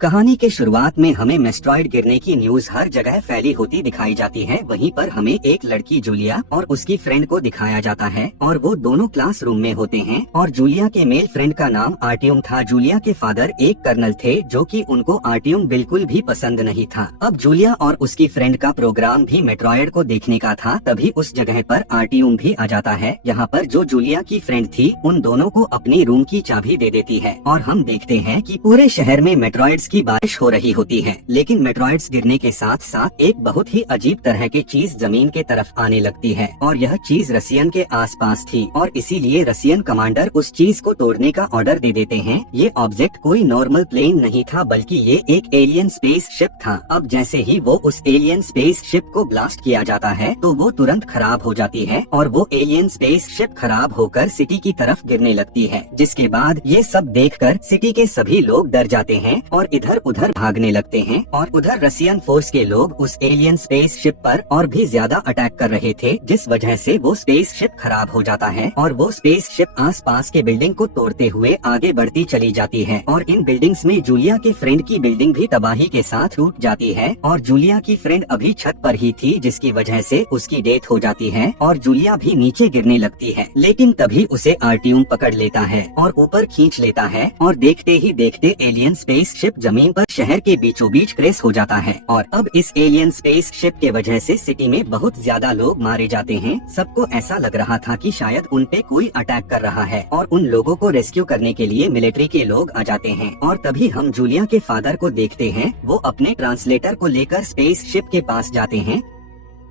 कहानी के शुरुआत में हमें मेस्ट्रॉइड गिरने की न्यूज हर जगह फैली होती दिखाई जाती है। वहीं पर हमें एक लड़की जूलिया और उसकी फ्रेंड को दिखाया जाता है और वो दोनों क्लासरूम में होते हैं और जूलिया के मेल फ्रेंड का नाम आर्टियम था। जूलिया के फादर एक कर्नल थे जो कि उनको आर्टियम बिल्कुल भी पसंद नहीं था। अब जूलिया और उसकी फ्रेंड का प्रोग्राम भी मेट्रॉइड को देखने का था। तभी उस जगह पर आर्टियम भी आ जाता है। यहाँ पर जो जूलिया की फ्रेंड थी उन दोनों को अपनी रूम की चाबी दे देती है और हम देखते हैं कि पूरे शहर में मेट्रॉइड्स की बारिश हो रही होती है। लेकिन मेट्रॉइड्स गिरने के साथ साथ एक बहुत ही अजीब तरह की चीज जमीन के तरफ आने लगती है और यह चीज रसियन के आसपास थी और इसीलिए रसियन कमांडर उस चीज को तोड़ने का ऑर्डर दे देते हैं। ये ऑब्जेक्ट कोई नॉर्मल प्लेन नहीं था बल्कि ये एक एलियन स्पेस शिप था। अब जैसे ही वो उस एलियन स्पेस शिप को ब्लास्ट किया जाता है तो वो तुरंत खराब हो जाती है और वो एलियन स्पेस शिप खराब होकर सिटी की तरफ गिरने लगती है। जिसके बाद ये सब देखकर सिटी के सभी लोग डर जाते हैं और इधर उधर भागने लगते हैं और उधर रसियन फोर्स के लोग उस एलियन स्पेस शिप पर और भी ज्यादा अटैक कर रहे थे, जिस वजह से वो स्पेस शिप खराब हो जाता है और वो स्पेस शिप आसपास के बिल्डिंग को तोड़ते हुए आगे बढ़ती चली जाती है और इन बिल्डिंग्स में जूलिया के फ्रेंड की बिल्डिंग भी तबाही के साथ टूट जाती है और जूलिया की फ्रेंड अभी छत पर ही थी जिसकी वजह से उसकी डेथ हो जाती है और जूलिया भी नीचे गिरने लगती है। लेकिन तभी उसे आर्टियम पकड़ लेता है और ऊपर खींच लेता है और देखते ही देखते एलियन स्पेस शिप जमीन पर शहर के बीचों बीच क्रैश हो जाता है और अब इस एलियन स्पेस शिप के वजह से सिटी में बहुत ज्यादा लोग मारे जाते हैं। सबको ऐसा लग रहा था कि शायद उन पे कोई अटैक कर रहा है और उन लोगों को रेस्क्यू करने के लिए मिलिट्री के लोग आ जाते हैं और तभी हम जूलिया के फादर को देखते हैं। वो अपने ट्रांसलेटर को लेकर स्पेस शिप के पास जाते हैं।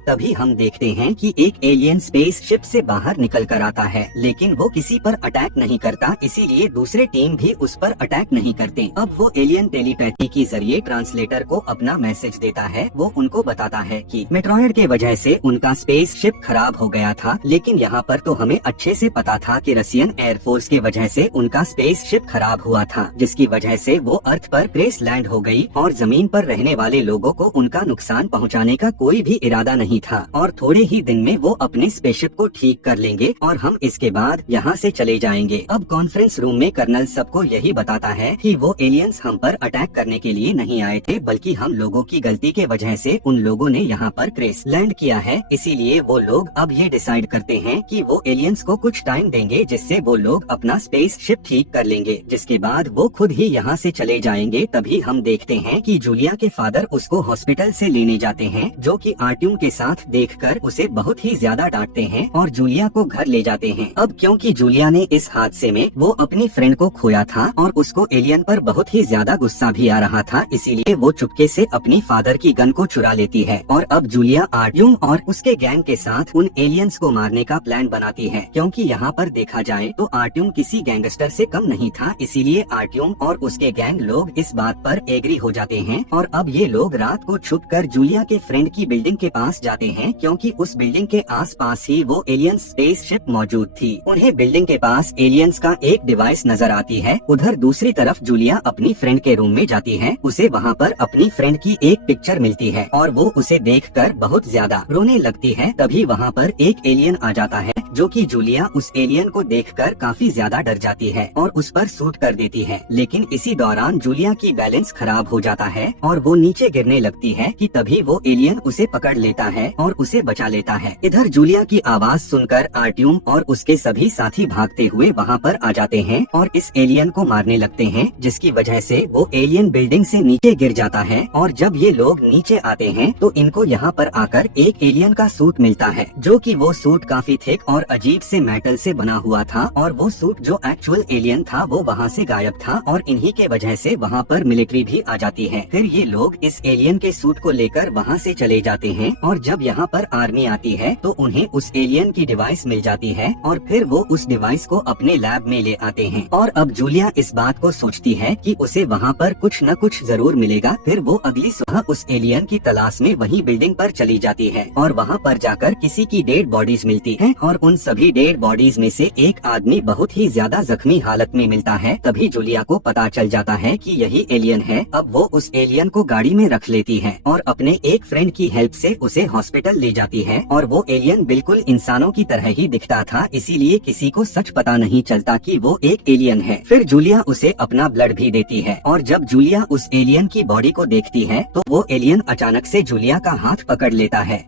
तभी हम देखते हैं कि एक एलियन स्पेस शिप से बाहर निकल कर आता है, लेकिन वो किसी पर अटैक नहीं करता, इसीलिए दूसरे टीम भी उस पर अटैक नहीं करते। अब वो एलियन टेलीपैथी के जरिए ट्रांसलेटर को अपना मैसेज देता है। वो उनको बताता है कि मेट्रॉइड के वजह से उनका स्पेस शिप खराब हो गया था, लेकिन यहाँ पर तो हमें अच्छे से पता था कि रसियन एयरफोर्स की वजह से उनका स्पेस शिप खराब हुआ था, जिसकी वजह से वो अर्थ पर क्रैश लैंड हो गई और जमीन पर रहने वाले लोगों को उनका नुकसान पहुँचाने का कोई भी इरादा नहीं था और थोड़े ही दिन में वो अपने स्पेसशिप को ठीक कर लेंगे और हम इसके बाद यहाँ से चले जाएंगे। अब कॉन्फ्रेंस रूम में कर्नल सबको यही बताता है कि वो एलियंस हम पर अटैक करने के लिए नहीं आए थे, बल्कि हम लोगों की गलती के वजह से उन लोगों ने यहाँ पर क्रैश लैंड किया है। इसीलिए वो लोग अब ये डिसाइड करते हैं कि वो एलियंस को कुछ टाइम देंगे जिससे वो लोग अपना स्पेस शिप ठीक कर लेंगे, जिसके बाद वो खुद ही यहाँ से चले जाएंगे। तभी हम देखते हैं कि जूलिया के फादर उसको हॉस्पिटल से लेने जाते हैं, जो कि आर्टियम के साथ देखकर उसे बहुत ही ज्यादा डांटते हैं और जूलिया को घर ले जाते हैं। अब क्योंकि जूलिया ने इस हादसे में वो अपनी फ्रेंड को खोया था और उसको एलियन पर बहुत ही ज्यादा गुस्सा भी आ रहा था, इसीलिए वो चुपके से अपनी फादर की गन को चुरा लेती है और अब जूलिया आर्टियम और उसके गैंग के साथ उन एलियंस को मारने का प्लान बनाती है। क्योंकि यहाँ पर देखा जाए तो आर्टियम किसी गैंगस्टर से कम नहीं था, इसीलिए आर्टियम और उसके गैंग लोग इस बात पर एग्री हो जाते हैं और अब ये लोग रात को छुपकर जूलिया के फ्रेंड की बिल्डिंग के पास जाते हैं, क्योंकि उस बिल्डिंग के आसपास ही वो एलियन स्पेस शिप मौजूद थी। उन्हें बिल्डिंग के पास एलियंस का एक डिवाइस नजर आती है। उधर दूसरी तरफ जूलिया अपनी फ्रेंड के रूम में जाती है। उसे वहाँ पर अपनी फ्रेंड की एक पिक्चर मिलती है और वो उसे देखकर बहुत ज्यादा रोने लगती है। तभी वहाँ पर एक एलियन आ जाता है, जो कि जूलिया उस एलियन को देखकर काफी ज्यादा डर जाती है और उस पर शूट कर देती है। लेकिन इसी दौरान जूलिया की बैलेंस खराब हो जाता है और वो नीचे गिरने लगती है कि तभी वो एलियन उसे पकड़ लेता है और उसे बचा लेता है। इधर जूलिया की आवाज सुनकर आर्टियम और उसके सभी साथी भागते हुए वहाँ पर आ जाते हैं और इस एलियन को मारने लगते हैं, जिसकी वजह से वो एलियन बिल्डिंग से नीचे गिर जाता है। और जब ये लोग नीचे आते हैं तो इनको यहाँ पर आकर एक एलियन का सूट मिलता है, जो कि वो सूट काफी थिक और अजीब से मेटल से बना हुआ था और वो सूट जो एक्चुअल एलियन था वो वहाँ से गायब था और इन्हीं के वजह से वहाँ पर मिलिट्री भी आ जाती है। फिर ये लोग इस एलियन के सूट को लेकर वहाँ से चले जाते हैं और जब यहाँ पर आर्मी आती है तो उन्हें उस एलियन की डिवाइस मिल जाती है और फिर वो उस डिवाइस को अपने लैब में ले आते हैं। और अब जूलिया इस बात को सोचती है कि उसे वहाँ पर कुछ न कुछ जरूर मिलेगा। फिर वो अगली सुबह उस एलियन की तलाश में वही बिल्डिंग पर चली जाती है और वहाँ पर जाकर किसी की डेड बॉडीज मिलती है और उन सभी डेड बॉडीज में से एक आदमी बहुत ही ज्यादा जख्मी हालत में मिलता है। तभी जूलिया को पता चल जाता है कि यही एलियन है। अब वो उस एलियन को गाड़ी में रख लेती है और अपने एक फ्रेंड की हेल्प से उसे हॉस्पिटल ले जाती है। और वो एलियन बिल्कुल इंसानों की तरह ही दिखता था, इसीलिए किसी को सच पता नहीं चलता कि वो एक एलियन है। फिर जूलिया उसे अपना ब्लड भी देती है और जब जूलिया उस एलियन की बॉडी को देखती है तो वो एलियन अचानक से जूलिया का हाथ पकड़ लेता है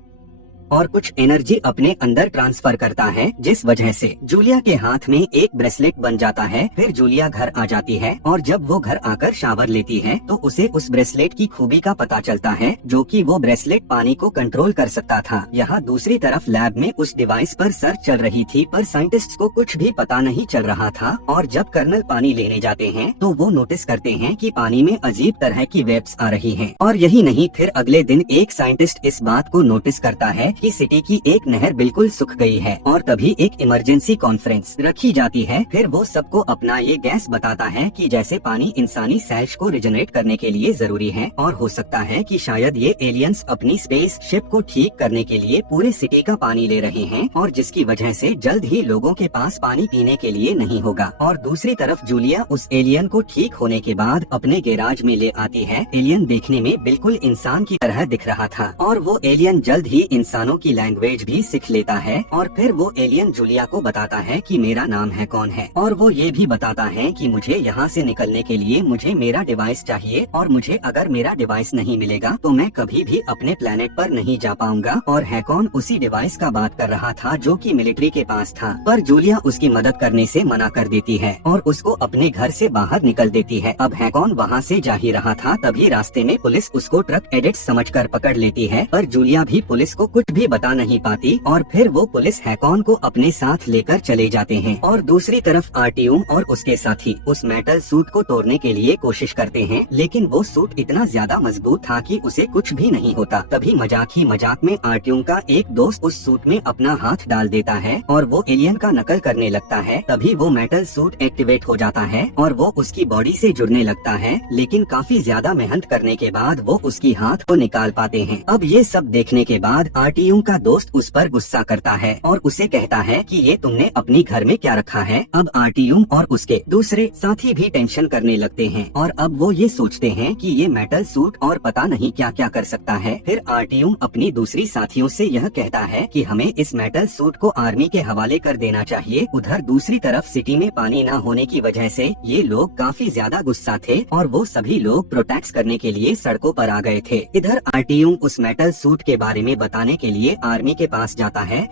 और कुछ एनर्जी अपने अंदर ट्रांसफर करता है, जिस वजह से जूलिया के हाथ में एक ब्रेसलेट बन जाता है। फिर जूलिया घर आ जाती है और जब वो घर आकर शावर लेती है तो उसे उस ब्रेसलेट की खूबी का पता चलता है, जो कि वो ब्रेसलेट पानी को कंट्रोल कर सकता था। यहाँ दूसरी तरफ लैब में उस डिवाइस पर सर्च चल रही थी, पर साइंटिस्ट्स को कुछ भी पता नहीं चल रहा था। और जब कर्नल पानी लेने जाते हैं तो वो नोटिस करते हैं कि पानी में अजीब तरह की वेव्स आ रही हैं। और यही नहीं, फिर अगले दिन एक साइंटिस्ट इस बात को नोटिस करता है कि सिटी की एक नहर बिल्कुल सूख गई है और तभी एक इमरजेंसी कॉन्फ्रेंस रखी जाती है। फिर वो सबको अपना ये गैस बताता है कि जैसे पानी इंसानी सेल्स को रिजनरेट करने के लिए जरूरी है और हो सकता है कि शायद ये एलियंस अपनी स्पेस शिप को ठीक करने के लिए पूरे सिटी का पानी ले रहे हैं और जिसकी वजह से जल्द ही लोगों के पास पानी पीने के लिए नहीं होगा। और दूसरी तरफ जूलिया उस एलियन को ठीक होने के बाद अपने गैराज में ले आती है। एलियन देखने में बिल्कुल इंसान की तरह दिख रहा था और वो एलियन जल्द ही इंसानों की लैंग्वेज भी सीख लेता है। और फिर वो एलियन जूलिया को बताता है कि मेरा नाम है कौन है और वो ये भी बताता है कि मुझे यहाँ से निकलने के लिए मुझे मेरा डिवाइस चाहिए और मुझे अगर मेरा डिवाइस नहीं मिलेगा तो मैं कभी भी अपने प्लेनेट पर नहीं जा पाऊंगा। और हैकॉन उसी डिवाइस का बात कर रहा था जो कि मिलिट्री के पास था, पर जूलिया उसकी मदद करने से मना कर देती है और उसको अपने घर से बाहर निकल देती है। अब हैकॉन वहाँ से जा ही रहा था, तभी रास्ते में पुलिस उसको ट्रक एडिक्ट समझकर पकड़ लेती है, पर जूलिया भी पुलिस को कुछ भी बता नहीं पाती और फिर वो पुलिस हैकॉन को अपने साथ लेकर चले जाते हैं। और दूसरी तरफ आर्टियम और उसके साथी उस मेटल सूट को तोड़ने के लिए कोशिश करते हैं, लेकिन वो सूट इतना ज्यादा मजबूत था कि उसे कुछ भी नहीं होता। तभी मजाक ही मजाक में आर्टियम का एक दोस्त उस सूट में अपना हाथ डाल देता है और वो एलियन का नकल करने लगता है। तभी वो मेटल सूट एक्टिवेट हो जाता है और वो उसकी बॉडी से जुड़ने लगता है, लेकिन काफी ज्यादा मेहनत करने के बाद वो उसकी हाथ को निकाल पाते हैं। अब ये सब देखने के बाद आर्टियम का दोस्त उस पर गुस्सा करता है और उसे कहता है कि ये तुमने अपनी घर में क्या रखा है। अब आर्टियम और उसके दूसरे साथी भी टेंशन करने लगते हैं और अब वो ये सोचते हैं कि ये मेटल सूट और पता नहीं क्या क्या कर सकता है। फिर आर्टियम अपनी दूसरी साथियों से यह कहता है कि हमें इस मेटल सूट को आर्मी के हवाले कर देना चाहिए। उधर दूसरी तरफ सिटी में पानी न होने की वजह से ये लोग काफी ज्यादा गुस्सा थे और वो सभी लोग प्रोटेस्ट करने के लिए सड़कों पर आ गए थे। इधर आर्टियम उस मेटल सूट के बारे में बताने के लिए आर्मी के पास जाता है,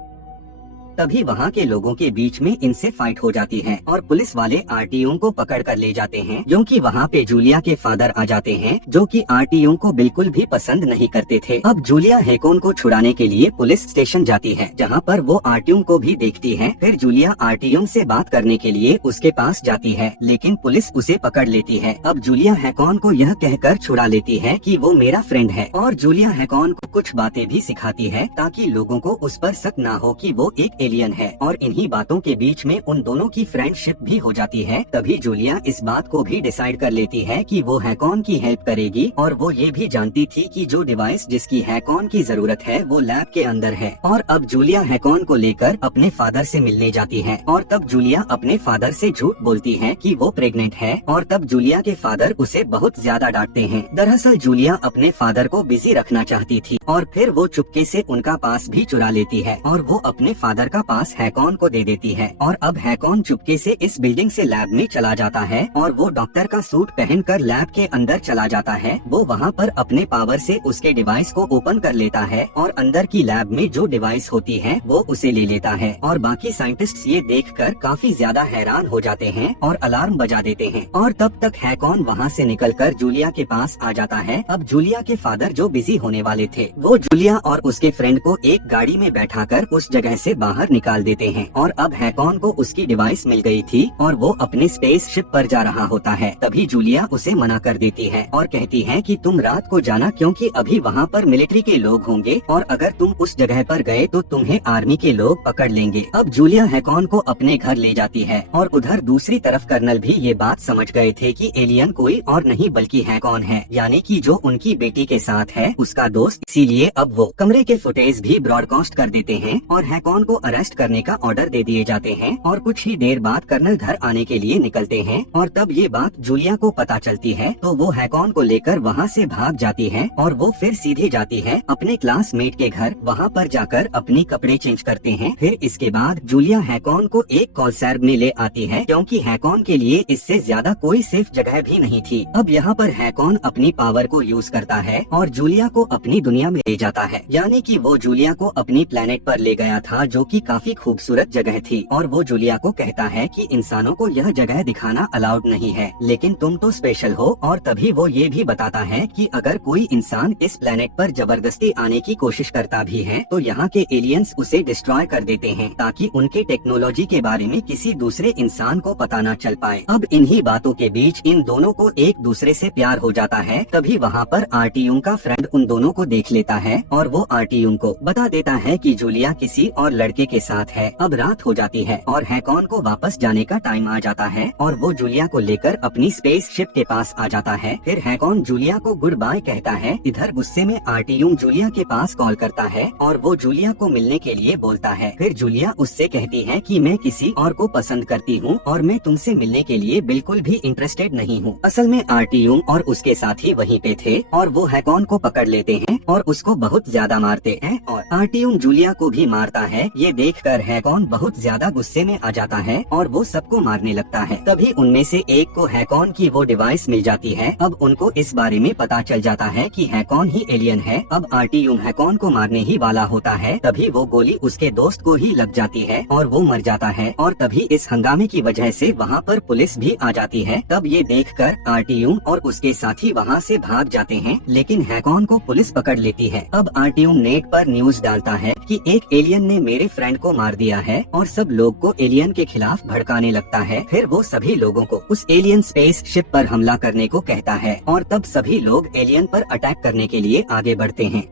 तभी वहाँ के लोगों के बीच में इनसे फाइट हो जाती है और पुलिस वाले आर्टियम को पकड़ कर ले जाते हैं, क्योंकि वहाँ पे जूलिया के फादर आ जाते हैं जो कि आर्टियम को बिल्कुल भी पसंद नहीं करते थे। अब जूलिया हैकॉन को छुड़ाने के लिए पुलिस स्टेशन जाती है, जहाँ पर वो आर्टियम को भी देखती है। फिर जूलिया आर्टियम से बात करने के लिए उसके पास जाती है, लेकिन पुलिस उसे पकड़ लेती है। अब जूलिया हैकॉन को यह कहकर छुड़ा लेती है कि वो मेरा फ्रेंड है और जूलिया हैकॉन को कुछ बातें भी सिखाती है ताकि लोगों को उस पर शक न हो कि वो एक एलियन है। और इन्हीं बातों के बीच में उन दोनों की फ्रेंडशिप भी हो जाती है। तभी जूलिया इस बात को भी डिसाइड कर लेती है कि वो हैकॉन की हेल्प करेगी और वो ये भी जानती थी कि जो डिवाइस जिसकी हैकॉन की जरूरत है वो लैब के अंदर है। और अब जूलिया हैकॉन को लेकर अपने फादर से मिलने जाती है और तब जूलिया अपने फादर से झूठ बोलती है कि वो प्रेग्नेंट है और तब जूलिया के फादर उसे बहुत ज्यादा डांटते हैं। दरअसल जूलिया अपने फादर को बिजी रखना चाहती थी और फिर वो चुपके से उनका पास भी चुरा लेती है और वो अपने फादर का पास हैकॉन को दे देती है। और अब हैकॉन चुपके से इस बिल्डिंग से लैब में चला जाता है और वो डॉक्टर का सूट पहनकर लैब के अंदर चला जाता है। वो वहाँ पर अपने पावर से उसके डिवाइस को ओपन कर लेता है और अंदर की लैब में जो डिवाइस होती है वो उसे ले लेता है। और बाकी साइंटिस्ट्स ये देखकर काफी ज्यादा हैरान हो जाते हैं और अलार्म बजा देते हैं। और तब तक हैकॉन वहाँ से निकलकर जूलिया के पास आ जाता है। अब जूलिया के फादर जो बिजी होने वाले थे वो जूलिया और उसके फ्रेंड को एक गाड़ी में बैठाकर उस जगह से बाहर निकाल देते हैं। और अब हैकॉन को उसकी डिवाइस मिल गई थी और वो अपने स्पेस शिप पर जा रहा होता है। तभी जूलिया उसे मना कर देती है और कहती है कि तुम रात को जाना, क्योंकि अभी वहाँ पर मिलिट्री के लोग होंगे और अगर तुम उस जगह पर गए तो तुम्हें आर्मी के लोग पकड़ लेंगे। अब जूलिया हैकॉन को अपने घर ले जाती है और उधर दूसरी तरफ कर्नल भी ये बात समझ गए थे कि एलियन कोई और नहीं बल्कि हैकॉन है, यानी कि जो उनकी बेटी के साथ है उसका दोस्त। इसीलिए अब वो कमरे के फुटेज भी ब्रॉडकास्ट कर देते हैं और हैकॉन को अरेस्ट करने का ऑर्डर दे दिए जाते हैं और कुछ ही देर बाद कर्नल घर आने के लिए निकलते हैं और तब ये बात जूलिया को पता चलती है तो वो हैकॉन को लेकर वहाँ से भाग जाती है और वो फिर सीधे जाती है अपने क्लासमेट के घर। वहाँ पर जाकर अपनी कपड़े चेंज करते हैं। फिर इसके बाद जूलिया हैकॉन को एक कॉलसर्व में ले आती है क्योंकि हैकॉन के लिए इससे ज्यादा कोई सेफ जगह भी नहीं थी। अब यहाँ पर हैकॉन अपनी पावर को यूज करता है और जूलिया को अपनी दुनिया में ले जाता है, यानी कि वो जूलिया को अपनी प्लेनेट पर ले गया था जो कि काफी खूबसूरत जगह थी। और वो जूलिया को कहता है कि इंसानों को यह जगह दिखाना अलाउड नहीं है, लेकिन तुम तो स्पेशल हो। और तभी वो ये भी बताता है कि अगर कोई इंसान इस प्लेनेट पर जबरदस्ती आने की कोशिश करता भी है तो यहाँ के एलियंस उसे डिस्ट्रॉय कर देते हैं ताकि उनके टेक्नोलॉजी के बारे में किसी दूसरे इंसान को पता न चल पाए। अब इन्हीं बातों के बीच इन दोनों को एक दूसरे से प्यार हो जाता है। तभी वहाँ पर आर्टियम का फ्रेंड उन दोनों को देख लेता है और वो आर्टियम को बता देता है कि जूलिया किसी और लड़के के साथ है। अब रात हो जाती है और हैकॉन को वापस जाने का टाइम आ जाता है और वो जूलिया को लेकर अपनी स्पेस शिप के पास आ जाता है। फिर हैकॉन जूलिया को गुड बाय कहता है। इधर गुस्से में आर्टियम जूलिया के पास कॉल करता है और वो जूलिया को मिलने के लिए बोलता है। फिर जूलिया उससे कहती है कि मैं किसी और को पसंद करती हूँ और मैं तुमसे मिलने के लिए बिल्कुल भी इंटरेस्टेड नहीं हूँ। असल में आर्टियम और उसके साथी वहीं पे थे और वो हैकॉन को पकड़ लेते हैं और उसको बहुत ज्यादा मारते हैं और आर्टियम जूलिया को भी मारता है। ये देखकर हैकॉन बहुत ज्यादा गुस्से में आ जाता है और वो सबको मारने लगता है। तभी उनमें से एक को हैकॉन की वो डिवाइस मिल जाती है। अब उनको इस बारे में पता चल जाता है कि हैकॉन ही एलियन है। अब आर्टियम हैकॉन को मारने ही वाला होता है, तभी वो गोली उसके दोस्त को ही लग जाती है और वो मर जाता है। और तभी इस हंगामे की वजह से वहाँ पर पुलिस भी आ जाती है। तब ये देखकर आर्टियम और उसके साथी वहाँ से भाग जाते हैं, लेकिन हैकॉन को पुलिस पकड़ लेती है। अब आर्टियम नेट पर न्यूज डालता है कि एक एलियन ने मेरे फ्रेंड को मार दिया है और सब लोग को एलियन के खिलाफ भड़काने लगता है। फिर वो सभी लोगों को उस एलियन स्पेस शिप पर हमला करने को कहता है और तब सभी लोग एलियन पर अटैक करने के लिए आगे बढ़ते हैं।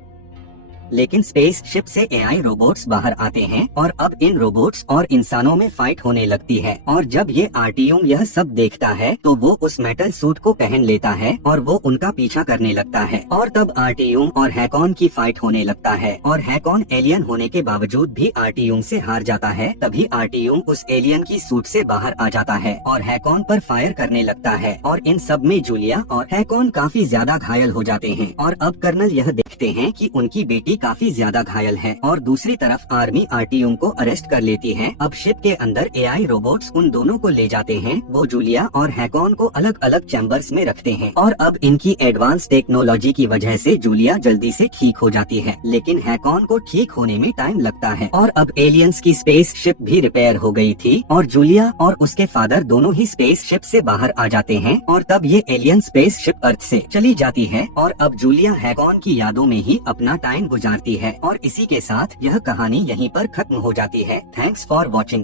लेकिन स्पेस शिप से एआई रोबोट्स बाहर आते हैं और अब इन रोबोट्स और इंसानों में फाइट होने लगती है। और जब ये आर्टियम यह सब देखता है तो वो उस मेटल सूट को पहन लेता है और वो उनका पीछा करने लगता है। और तब आर्टियम और हैकॉन की फाइट होने लगता है और हैकॉन एलियन होने के बावजूद भी आर्टियम से हार जाता है। तभी आर्टियम उस एलियन की सूट से बाहर आ जाता है और हैकॉन पर फायर करने लगता है और इन सब में जूलिया और हैकॉन काफी ज्यादा घायल हो जाते हैं। और अब कर्नल यह देखते हैं कि उनकी बेटी काफी ज्यादा घायल है और दूसरी तरफ आर्मी आर्टियम को अरेस्ट कर लेती है। अब शिप के अंदर एआई रोबोट्स उन दोनों को ले जाते हैं। वो जूलिया और हैकॉन को अलग अलग चैम्बर्स में रखते हैं और अब इनकी एडवांस टेक्नोलॉजी की वजह से जूलिया जल्दी से ठीक हो जाती है, लेकिन हैकॉन को ठीक होने में टाइम लगता है। और अब एलियंस की स्पेस शिप भी रिपेयर हो गई थी और जूलिया और उसके फादर दोनों ही स्पेस शिप से बाहर आ जाते हैं। और तब ये एलियन स्पेस शिप अर्थ से चली जाती है और अब जूलिया हैकॉन की यादों में ही अपना टाइम गुजारती है। और इसी के साथ यह कहानी यहीं पर खत्म हो जाती है। Thanks for watching.